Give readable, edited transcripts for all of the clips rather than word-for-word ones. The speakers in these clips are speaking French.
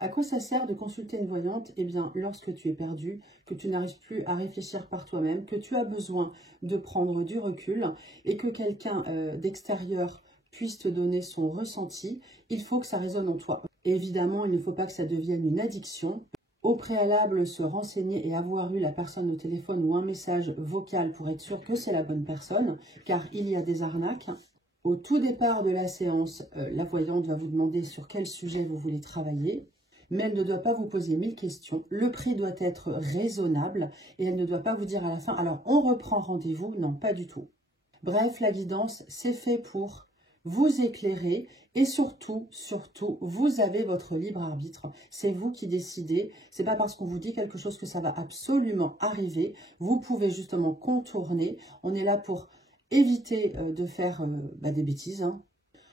À quoi ça sert de consulter une voyante? Eh bien, lorsque tu es perdu, que tu n'arrives plus à réfléchir par toi-même, que tu as besoin de prendre du recul et que quelqu'un d'extérieur puisse te donner son ressenti, il faut que ça résonne en toi. Évidemment, il ne faut pas que ça devienne une addiction. Au préalable, se renseigner et avoir eu la personne au téléphone ou un message vocal pour être sûr que c'est la bonne personne, car il y a des arnaques. Au tout départ de la séance, la voyante va vous demander sur quel sujet vous voulez travailler, mais elle ne doit pas vous poser 1000 questions. Le prix doit être raisonnable et elle ne doit pas vous dire à la fin « alors on reprend rendez-vous ». Non, pas du tout. Bref, la guidance, c'est fait pour vous éclairer et surtout, vous avez votre libre arbitre. C'est vous qui décidez. C'est pas parce qu'on vous dit quelque chose que ça va absolument arriver. Vous pouvez justement contourner. On est là pour éviter de faire des bêtises.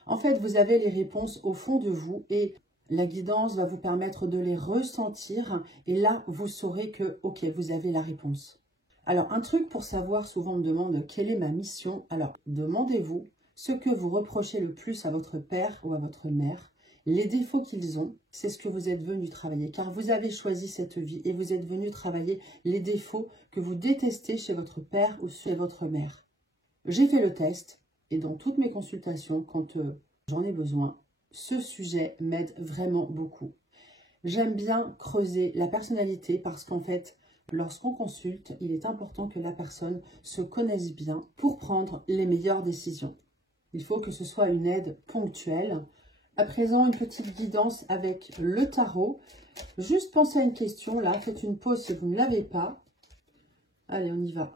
En fait, vous avez les réponses au fond de vous et la guidance va vous permettre de les ressentir. Et là, vous saurez que, ok, vous avez la réponse. Alors, un truc pour savoir, souvent on me demande quelle est ma mission. Alors, demandez-vous ce que vous reprochez le plus à votre père ou à votre mère. Les défauts qu'ils ont, c'est ce que vous êtes venu travailler. Car vous avez choisi cette vie et vous êtes venu travailler les défauts que vous détestez chez votre père ou chez votre mère. J'ai fait le test et dans toutes mes consultations, quand j'en ai besoin, ce sujet m'aide vraiment beaucoup. J'aime bien creuser la personnalité parce qu'en fait, lorsqu'on consulte, il est important que la personne se connaisse bien pour prendre les meilleures décisions. Il faut que ce soit une aide ponctuelle. À présent, une petite guidance avec le tarot. Juste pensez à une question, là. Faites une pause si vous ne l'avez pas. Allez, on y va.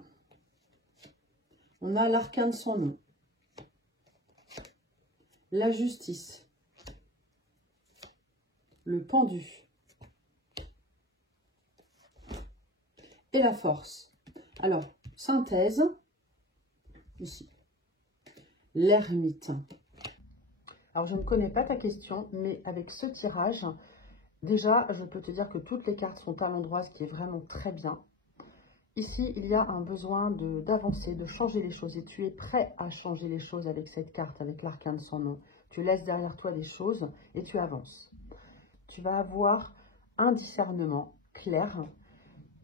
On a l'arcane sans nom. La justice. Le pendu. Et la force. Alors, synthèse. Ici. L'ermite. Alors, je ne connais pas ta question, mais avec ce tirage, déjà, je peux te dire que toutes les cartes sont à l'endroit, ce qui est vraiment très bien. Ici, il y a un besoin d'avancer, de changer les choses. Et tu es prêt à changer les choses avec cette carte, avec l'arcane sans nom. Tu laisses derrière toi des choses et tu avances. Tu vas avoir un discernement clair.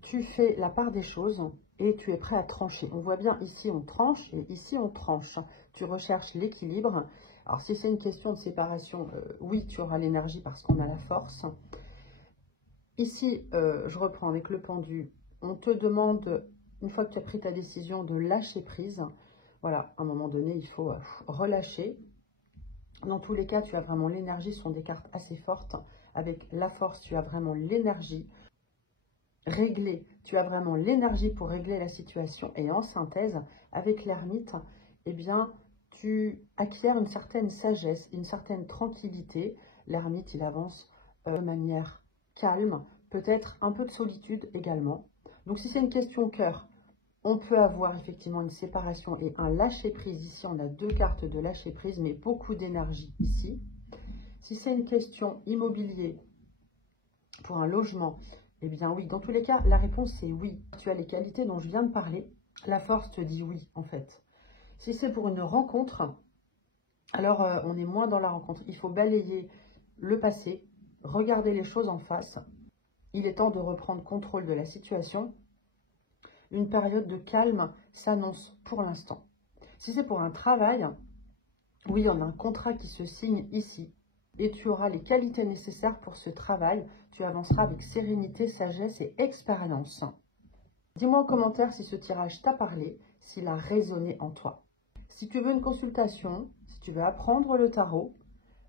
Tu fais la part des choses et tu es prêt à trancher. On voit bien ici, on tranche et ici, on tranche. Tu recherches l'équilibre. Alors, si c'est une question de séparation, oui, tu auras l'énergie parce qu'on a la force. Ici, je reprends avec le pendu. On te demande, une fois que tu as pris ta décision, de lâcher prise. Voilà, à un moment donné, il faut relâcher. Dans tous les cas, tu as vraiment l'énergie. Ce sont des cartes assez fortes. Avec la force, tu as vraiment l'énergie. Régler, tu as vraiment l'énergie pour régler la situation. Et en synthèse, avec l'ermite, eh bien, tu acquiers une certaine sagesse, une certaine tranquillité. L'ermite, il avance de manière calme, peut-être un peu de solitude également. Donc, si c'est une question cœur, on peut avoir effectivement une séparation et un lâcher-prise. Ici, on a deux cartes de lâcher-prise, mais beaucoup d'énergie ici. Si c'est une question immobilier pour un logement, eh bien oui, dans tous les cas, la réponse c'est oui. Tu as les qualités dont je viens de parler. La force te dit oui, en fait. Si c'est pour une rencontre, alors on est moins dans la rencontre. Il faut balayer le passé, regarder les choses en face. Il est temps de reprendre contrôle de la situation. Une période de calme s'annonce pour l'instant. Si c'est pour un travail, oui, on a un contrat qui se signe ici. Et tu auras les qualités nécessaires pour ce travail. Tu avanceras avec sérénité, sagesse et expérience. Dis-moi en commentaire si ce tirage t'a parlé, s'il a résonné en toi. Si tu veux une consultation, si tu veux apprendre le tarot,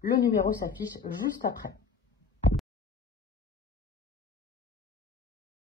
le numéro s'affiche juste après.